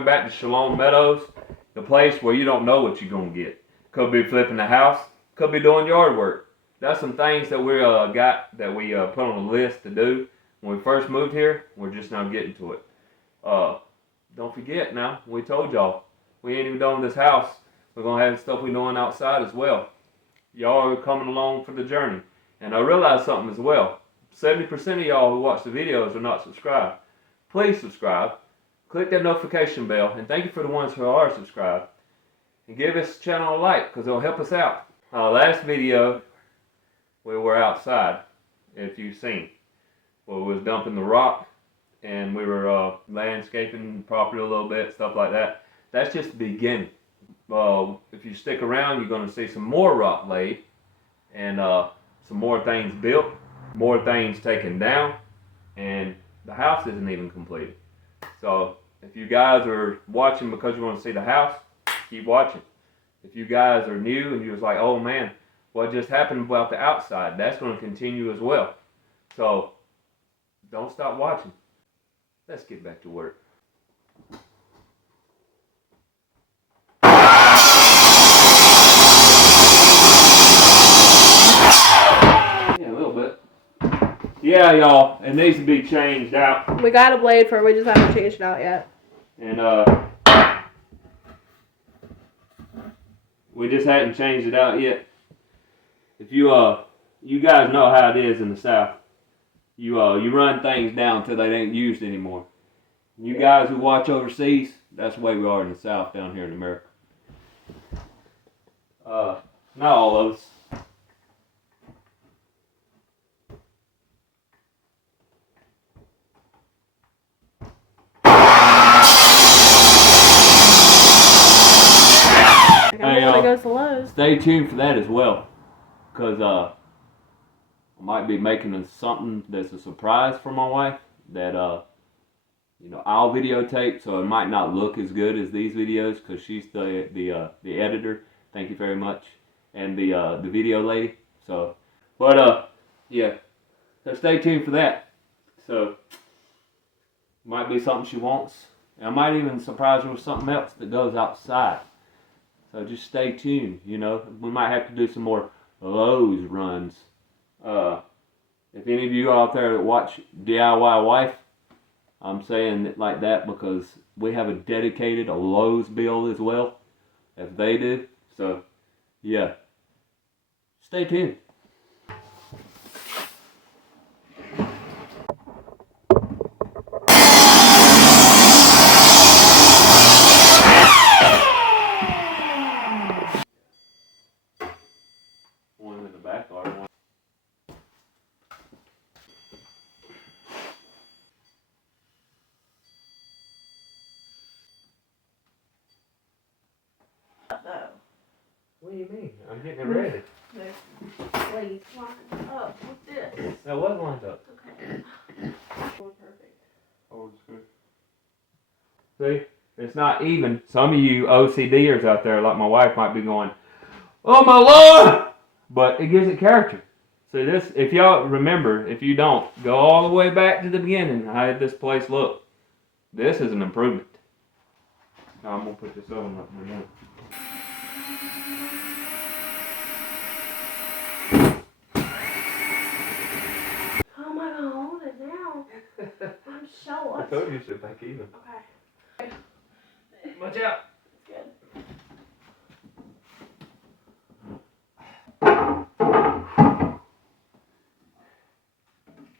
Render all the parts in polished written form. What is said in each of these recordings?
coming back to Shalom Meadows, the place where you don't know what you're going to get. Could be flipping the house, could be doing yard work. That's some things that we got that we put on the list to do. When we first moved here, we're just now getting to it. Don't forget now, we told y'all, we ain't even done this house. We're going to have stuff we're doing outside as well. Y'all are coming along for the journey. And I realized something as well. 70% of y'all who watch the videos are not subscribed. Please subscribe. Click that notification bell. And thank you for the ones who are subscribed. And give this channel a like because it'll help us out. Last video, we were outside, if you've seen. We was dumping the rock and we were landscaping the property a little bit, stuff like that. That's just the beginning. If you stick around, you're going to see some more rock laid and some more things built, more things taken down, and the house isn't even completed. So if you guys are watching because you want to see the house, keep watching. If you guys are new and you're just like, oh man, what just happened about the outside, that's going to continue as well. So don't stop watching. Let's get back to work. Yeah, y'all, it needs to be changed out. We got a blade for it, we just haven't changed it out yet. And we just hadn't changed it out yet. If you guys know how it is in the South. You run things down until they ain't used anymore. You guys who watch overseas, that's the way we are in the South down here in America. Not all of us. Hey, stay tuned for that as well, because I might be making something that's a surprise for my wife that I'll videotape, so it might not look as good as these videos because she's the editor. Thank you very much, and the video lady. So, but yeah, so stay tuned for that. So might be something she wants, and I might even surprise her with something else that goes outside. So just stay tuned. We might have to do some more Lowe's runs. If any of you out there that watch DIY Wife, I'm saying it like that because we have a Lowe's bill as well, as they do. So, yeah. Stay tuned. One in the backyard. What do you mean? I'm getting it ready. Wait, lined up. What's this? That was lined up. Okay. Perfect. Oh, it's good. See? It's not even. Some of you OCDers out there, like my wife, might be going, oh my Lord! But it gives it character. See this, if y'all remember, if you don't, go all the way back to the beginning. How did this place look? This is an improvement. Now I'm going to put this on like my name. How am I going to hold it now? I'm short. I told you to sit back even. Okay. Watch out. Good.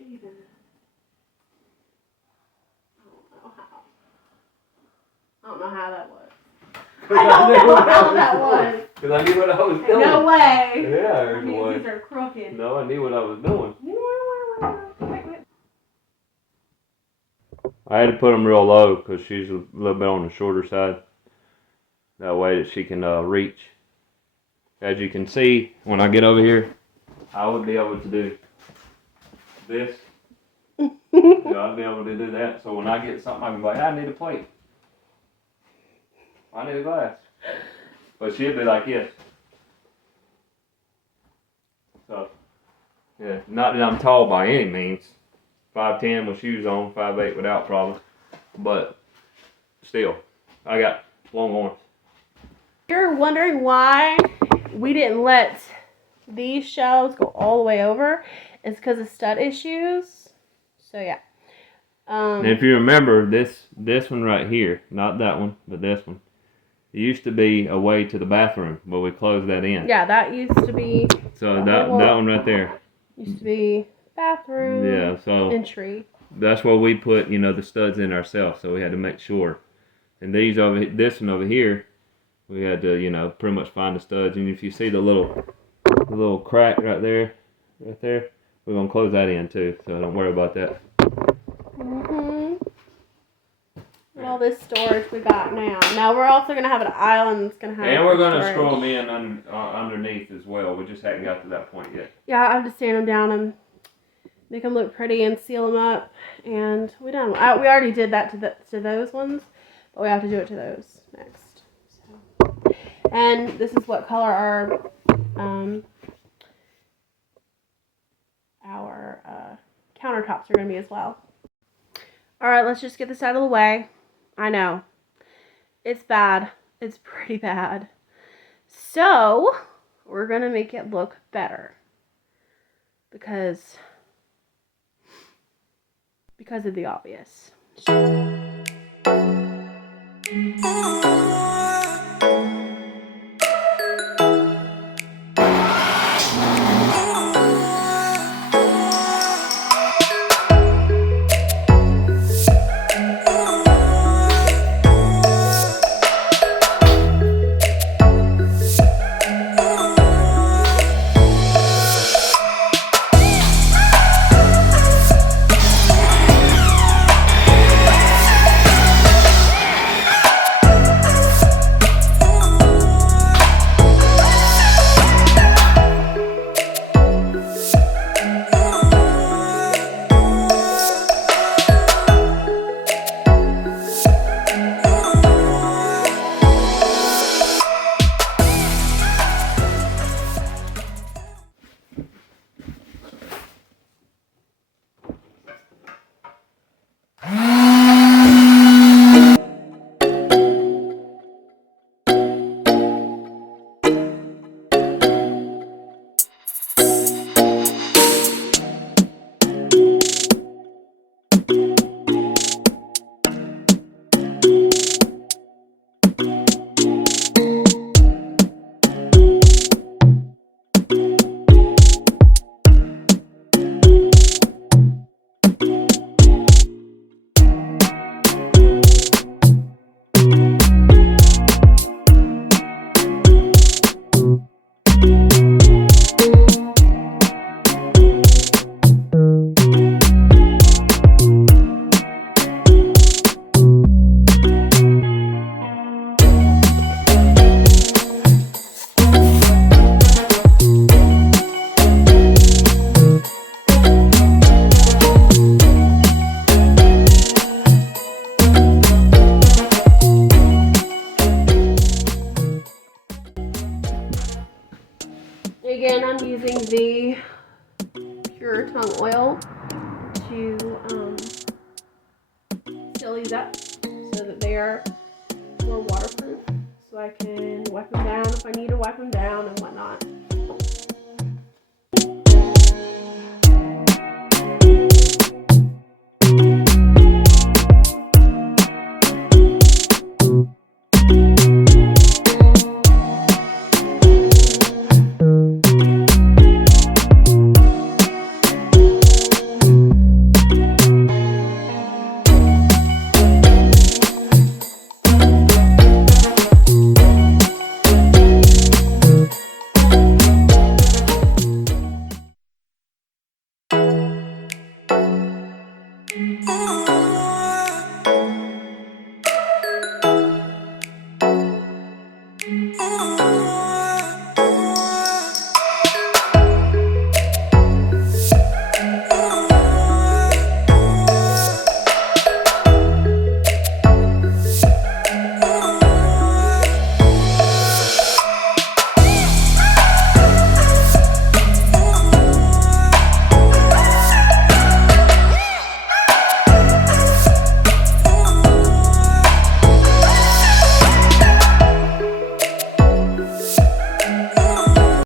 Even. I don't know how that was. I don't know how that was. Because I knew what I was doing. No way. Yeah, there's a way. These are crooked. No, I knew what I was doing. Wait. I had to put them real low because she's a little bit on the shorter side. That way that she can reach. As you can see, when I get over here, I would be able to do this. I'd be able to do that. So when I get something, I can be like, I need a plate. I need a glass. But she'd be like, yes. So, yeah, not that I'm tall by any means. 5'10" with shoes on, 5'8" without problem. But still, I got long arms. If you're wondering why we didn't let these shelves go all the way over, it's because of stud issues. So yeah. And if you remember this one right here, not that one, but this one, it used to be a way to the bathroom, but we closed that in. Yeah, that used to be. So that one right there used to be bathroom. Yeah, so entry. that's where we put, you know, the studs in ourselves. So we had to make sure. And this one over here, we had to, you know, pretty much find the studs. And if you see the little crack right there, we're gonna close that in too. So don't worry about that. And all this storage we got now. Now we're also gonna have an island that's gonna have. And we're gonna storage. screw them in underneath as well. We just haven't got to that point yet. Yeah, I have to sand them down and make them look pretty and seal them up. And we're done. We already did that to those ones, but we have to do it to those next. So. And this is what color our countertops are gonna be as well. All right, let's just get this out of the way. I know. It's bad. It's pretty bad. So, we're going to make it look better. Because of the obvious. Again, I'm using the Pure Tongue oil to seal these up so that they are more waterproof. So I can wipe them down if I need to wipe them down and whatnot.